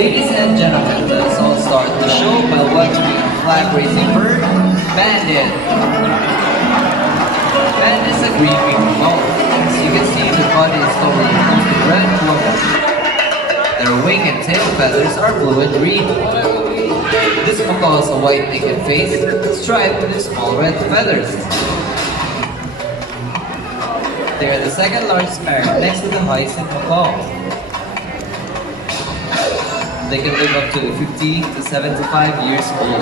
Ladies and gentlemen, let us all start the show by welcoming our flag-raising bird, Bandit. Bandit is a green wing macaw. As you can see, the body is covered with red plumage. Their wing and tail feathers are blue and green. This macaw has a white neck and face, striped with small red feathers. They are the second largest parrot next to the hyacinth macaw. They can live up to 50 to 75 years old.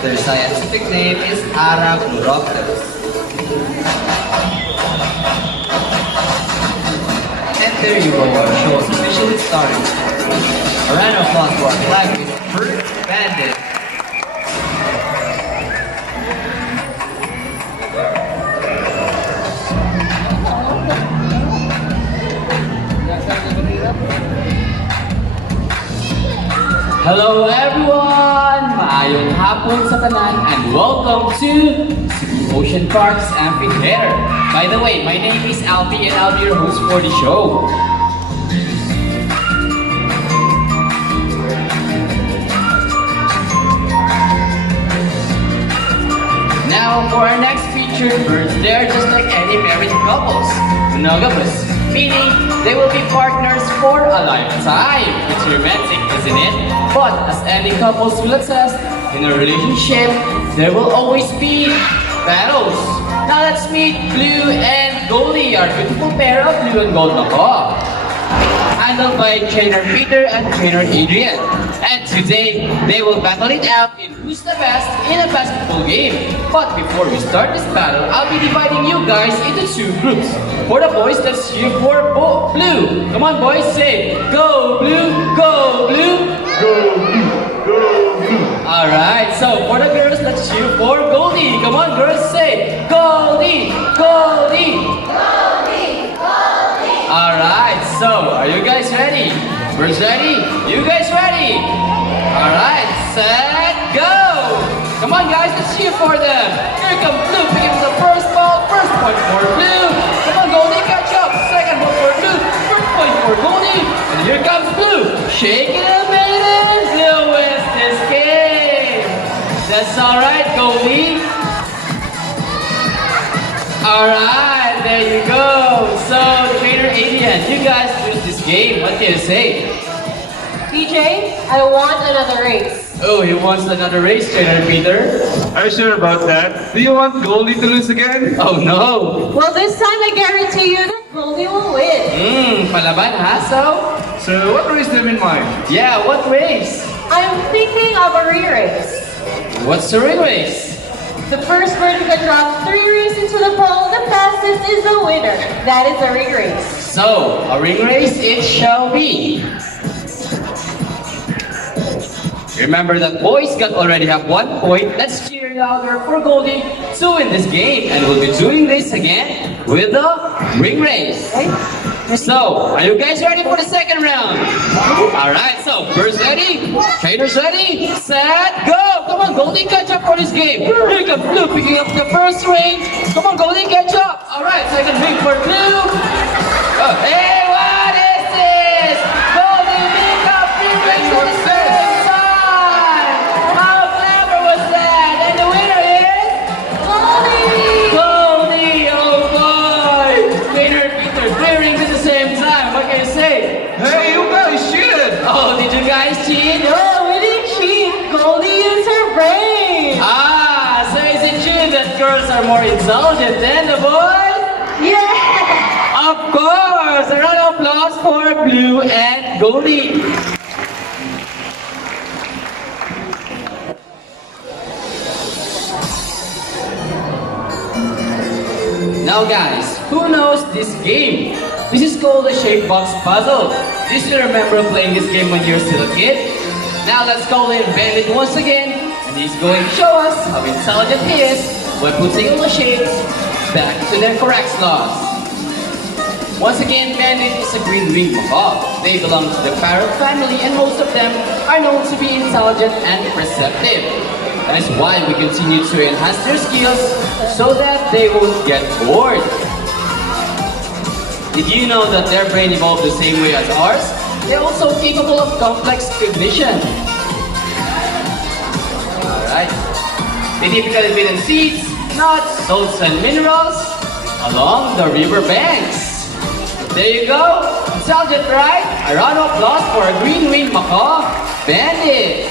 Their scientific name is Arabnuropterus. And there you go, our show is officially started. A round of applause for our flag-raising bird, Bandit. Hello everyone! Maayong hapon sa tanan and welcome to Cebu Ocean Park's Amphitheater. By the way, my name is Alfie and I'll be your host for the show. Now, for our next featured birds, they are just like any married couples, monogamous, meaning they will be partners for a lifetime. It's romantic, isn't it? But as any couples will attest, in a relationship, there will always be battles. Now let's meet Blue and Goldie, our beautiful pair of blue and gold macaw, handled by trainer Peter and trainer Adrian. And today, they will battle it out in who's the best in a basketball game. But before we start this battle, I'll be dividing you guys into two groups. For the boys, let's cheer for Blue. Come on boys, say, go Blue, go Blue, go Blue, go Blue. Alright, so for the girls, let's cheer for Goldie. Come on girls, say, Goldie, Goldie, Goldie, Goldie. Alright, so are you guys ready? Birds ready? You guys ready? Alright, set, go! Come on guys, let's cheer for them. Here comes Blue, picking up the first ball, first point for Blue. Come on Goldie, catch up. Second ball for Blue, first point for Goldie. And here comes Blue, shaking and maiden. Blue wins this game. That's alright, Goldie. Alright, there you go. So, trainer Adrian, you guys lose this game. What can you say? DJ, I want another race. Oh, he wants another race, trainer Peter. Are you sure about that? Do you want Goldie to lose again? Oh no. Well, this time I guarantee you that Goldie will win. Palaban ha? So what race do you have in mind? Yeah, what race? I'm thinking of a re-race. What's the ring race? The first bird who can drop 3 rings into the pole the fastest is the winner. That is a ring race. So, a ring race it shall be. Remember that boys got already have 1 point. Let's cheer louder for Goldie to win this game. And we'll be doing this again with the ring race. So, are you guys ready for the second round? Alright, so birds ready? Trainers ready? Set, go! Come on, Goldie, catch up for this game. Here comes Blue picking up the first ring. Come on, Goldie, catch up. Alright, second ring for Blue. Hey, what is this? Goldie pick up 3 rings at the same time. How clever was that? And the winner is? Goldie! Goldie, oh boy! Trainer Peter, 3 rings at the same time. What can you say? Hey, you guys cheated! Oh, did you guys cheat? No, we didn't cheat. Goldie used her brain. Ah, so is it true that girls are more intelligent than the boys? Yeah! Of course! A round of applause for Blue and Goldie. Now guys, who knows this game? This is called the shape box puzzle. Do you still remember playing this game when you were still a kid? Now let's call in Bandit once again, and he's going to show us how intelligent he is by putting all the shapes back to their correct slots. Once again, Bandit is a green-winged macaw. They belong to the parrot family, and most of them are known to be intelligent and perceptive. That is why we continue to enhance their skills so that they won't get bored. Did you know that their brain evolved the same way as ours? They're also capable of complex cognition. Alright. They typically feed on seeds, nuts, salts, and minerals along the river banks. There you go. Intelligent, right? A round of applause for a green-winged macaw bandit.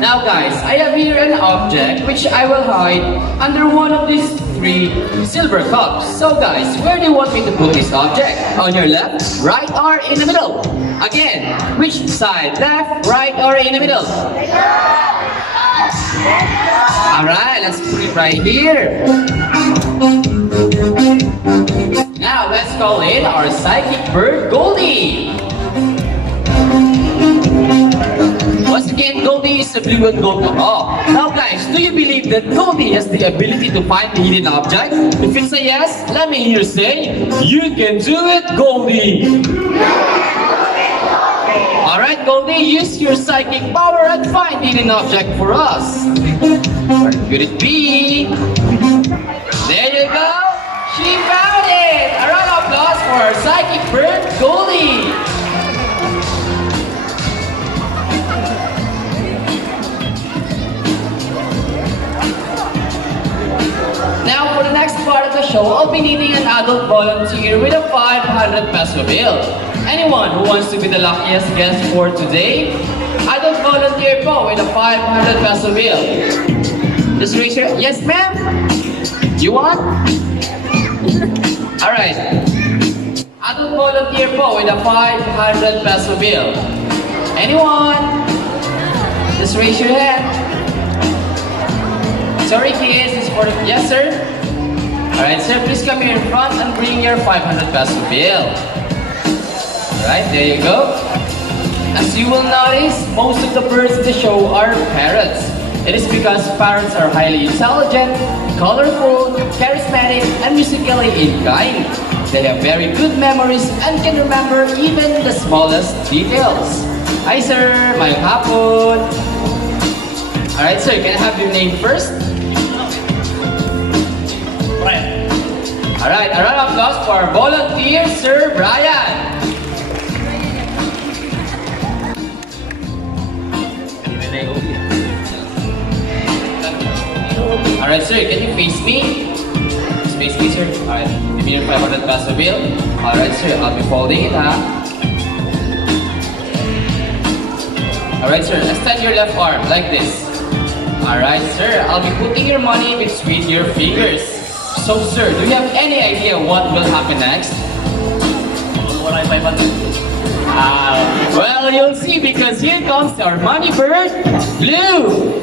Now guys, I have here an object which I will hide under one of these 3 silver cups. So guys, where do you want me to put this object? On your left, right, or in the middle? Again, which side? Left, right, or in the middle? Alright, let's put it right here. Now let's call in our psychic bird, Goldie. Once again, Goldie is a blue and gold macaw. Now guys, do you believe that Goldie has the ability to find the hidden object? If you say yes, let me hear you say, you can do it, Goldie! Alright, Goldie, use your psychic power and find the hidden object for us. Where could it be? There you go! She found it! A round of applause for our psychic bird, Goldie! Now for the next part of the show, I'll be needing an adult volunteer with a 500 peso bill. Anyone who wants to be the luckiest guest for today, adult volunteer po with a 500 peso bill. Just raise your... Yes, ma'am? You want? Alright. Adult volunteer po with a 500 peso bill. Anyone? Just raise your hand. Sorry kids, it's for the... Yes, sir? Alright, sir, please come here in front and bring your 500 peso bill. Alright, there you go. As you will notice, most of the birds in the show are parrots. It is because parrots are highly intelligent, colorful, charismatic, and musically inclined. They have very good memories and can remember even the smallest details. Hi, sir. Mayong hapon. Alright, sir, can I have your name first? Brian. Alright, a round of applause for our volunteer, Sir Brian. Alright, sir, can you face me? Just face me, sir. Alright, give me your 500 peso bill. Alright, sir, I'll be folding it, ha? Alright, sir, extend your left arm like this. Alright, sir, I'll be putting your money between your fingers. So, sir, do you have any idea what will happen next? Well, you'll see because here comes our money bird, Blue.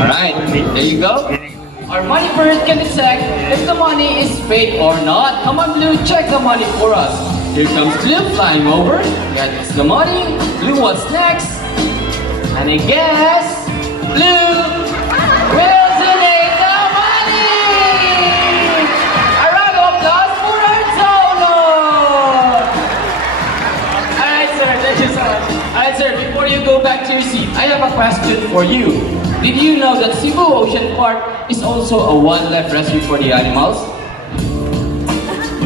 Alright, there you go. Our money bird can detect if the money is fake or not. Come on, Blue, check the money for us. Here comes Blue flying over. Gets the money. Blue, what's next? And I guess Blue will donate the money! A round of applause for our donor! Alright, sir, thank you so much. Alright, sir, before you go back to your seat, I have a question for you. Did you know that Cebu Ocean Park is also a wildlife rescue for the animals?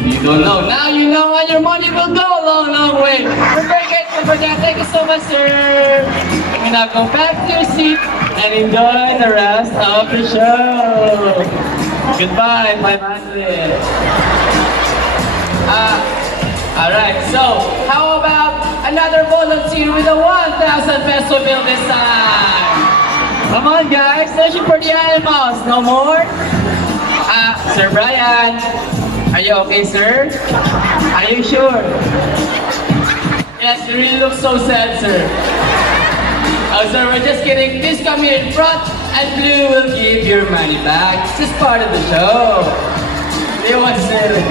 You don't know. Now you know, and your money will go a long, long way. We're very grateful for that. Thank you so much, sir. You can now go back to your seat and enjoy the rest of the show. Goodbye, 500. Alright, so how about another volunteer with a 1,000 peso bill this time? Come on, guys. Searching for the animals. No more? Sir Brian. Are you okay, sir? Are you sure? Yes, you really look so sad, sir. Oh, sir, we're just kidding. Please come here in front and Blue will give your money back. It's just part of the show. You want to say?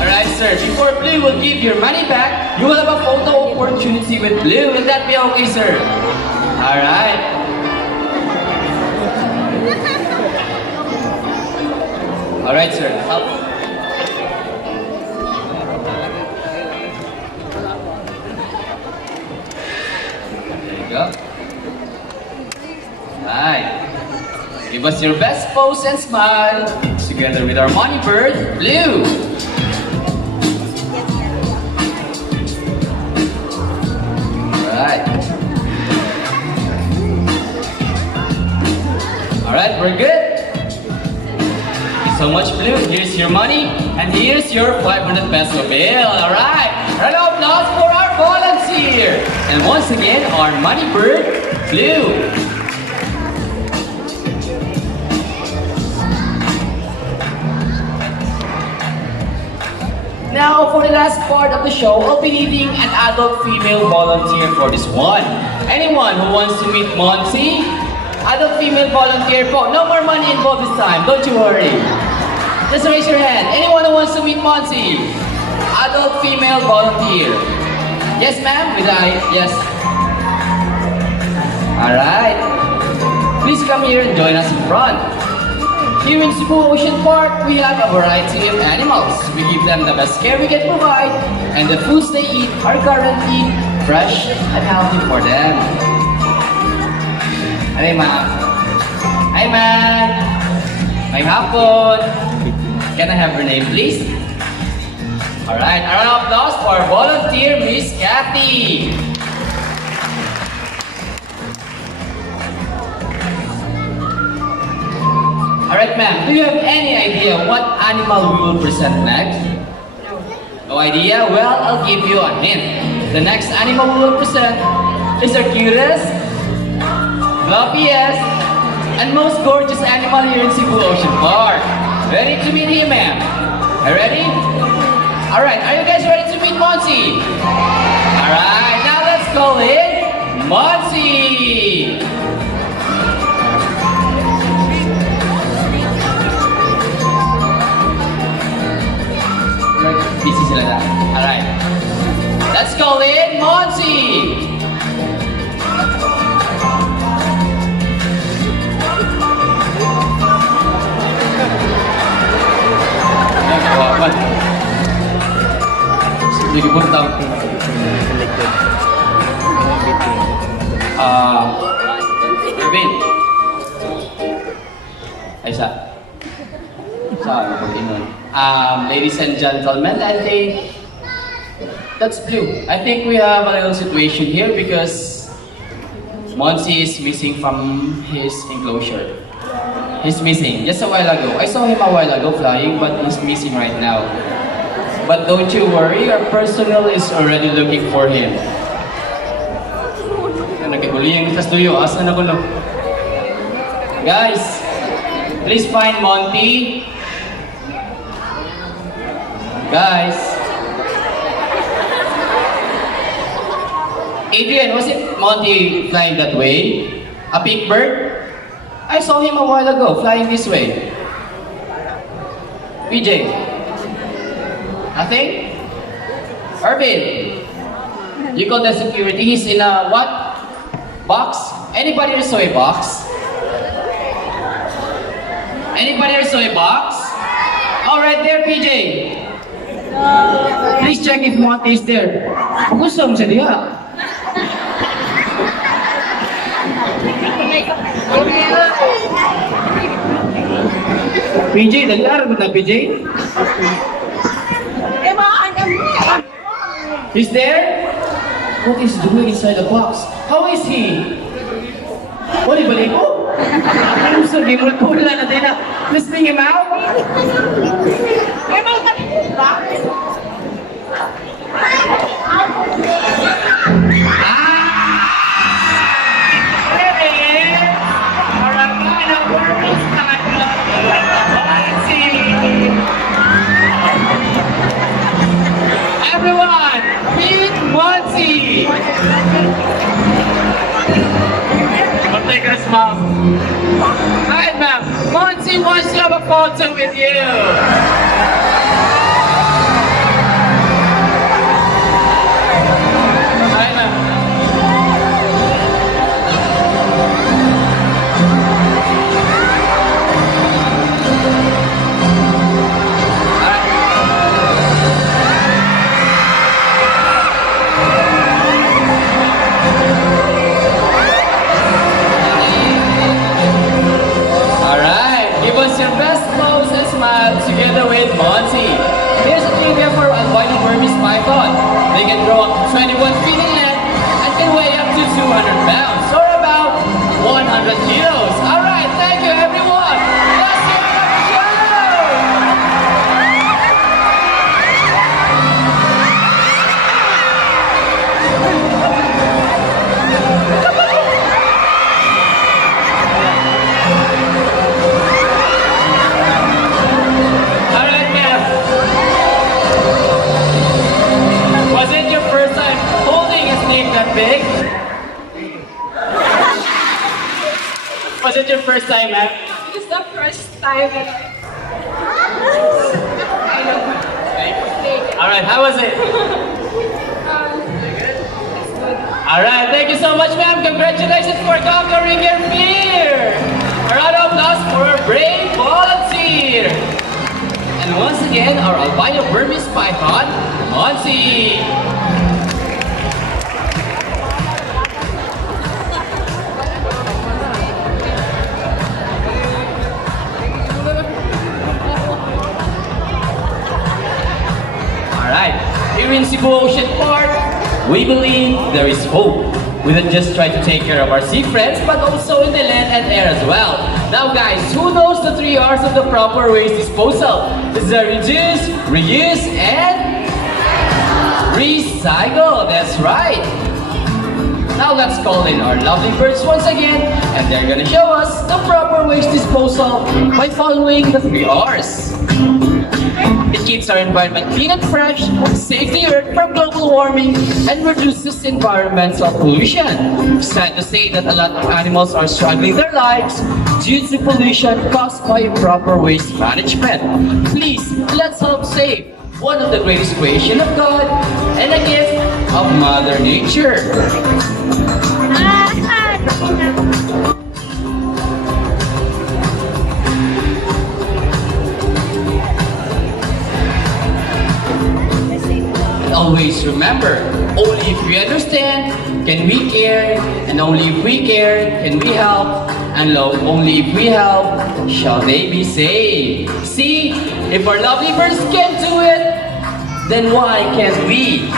Alright, sir. Before Blue will give your money back, you will have a photo opportunity with Blue. Will that be okay, sir? Alright. Alright, sir. go. Right. Give us your best pose and smile. Together with our money bird, Blue. Right. Alright, we're good. Thank you so much, Blue. Here's your money, and here's your 500 peso bill. Alright, round of applause for our volunteer. And once again, our money bird, Blue. Now, for the last part of the show, I'll be needing an adult female volunteer for this one. Anyone who wants to meet Monty? Adult female volunteer po. No more money involved this time, don't you worry. Just raise your hand. Anyone who wants to meet Monty? Adult female volunteer. Yes, ma'am? With I? Yes. Alright. Please come here and join us in front. Here in Cebu Ocean Park, we have a variety of animals. We give them the best care we can provide, and the foods they eat are guaranteed fresh and healthy for them. Hey, ma'am. Hi, ma'am. May hapon. Can I have your name, please? Alright, a round of applause for volunteer Miss Kathy. Alright, ma'am, do you have any idea what animal we will present next? No idea? Well, I'll give you a hint. The next animal we will present is our cutest, fluffiest, and most gorgeous animal here in Cebu Ocean Park. Ready to meet him, ma'am? Are you ready? Alright, are you guys ready to meet Monty? Alright, now let's call in Monty! Busy sila na. Alright. Let's call in Monty! Sige po tawag. Irvin. Ay, sa ladies and gentlemen, I think that's Blue. I think we have a little situation here because Monty is missing from his enclosure. He's missing just a while ago. I saw him a while ago flying, but he's missing right now. But don't you worry, our personnel is already looking for him. Guys, please find Monty. Guys. Adrian, was it Monty flying that way? A pink bird? I saw him a while ago flying this way. PJ? Nothing? Irvin? You call the security. He's in a what? Box? Anybody saw a box? Anybody saw a box? Oh, right there, PJ. Please check if Monty is there. Gusto mo siya diha. PJ, dali araw mo na, PJ? He's there? What is doing inside the box? How is he? Wali balik ko? Ano sa game ko na natin na? Let's bring him out? Everyone, meet Monty! I'll take a smile. Alright, ma'am. Monty wants to have a photo with you. Alright, ma'am. 200 pounds, or about 100 kilos. Alright, thank you everyone! Let's give it up for Alright, ma'am. Was it your first time holding a snake that big? Was it your first time, ma'am? It's the first time that I know. Alright, how was it? Alright, thank you so much, ma'am. Congratulations for conquering your fear. A round of applause for our brave volunteer. And once again, our albino Burmese python, Monty. Alright, here in Cebu Ocean Park, we believe there is hope. We don't just try to take care of our sea friends, but also in the land and air as well. Now guys, who knows the 3 R's of the proper waste disposal? It's the reduce, reuse, and recycle. That's right. Now let's call in our lovely birds once again, and they're gonna show us the proper waste disposal by following the 3 R's. It keeps our environment clean and fresh, saves the earth from global warming, and reduces environmental pollution. Sad to say that a lot of animals are struggling their lives due to pollution caused by improper waste management. Please, let's help save one of the greatest creation of God and a gift of Mother Nature. Always remember, only if we understand can we care, and only if we care can we help, and only if we help shall they be saved. See, if our lovely birds can do it, then why can't we?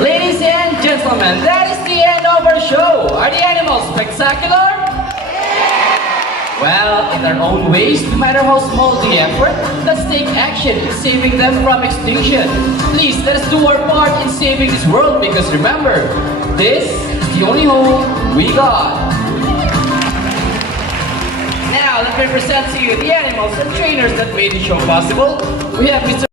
Ladies and gentlemen, that is the end of our show. Are the animals spectacular? Well, in our own ways, no matter how small the effort, let's take action in saving them from extinction. Please, let us do our part in saving this world, because remember, this is the only home we got. Now, let me present to you the animals and trainers that made the show possible. We have Mr.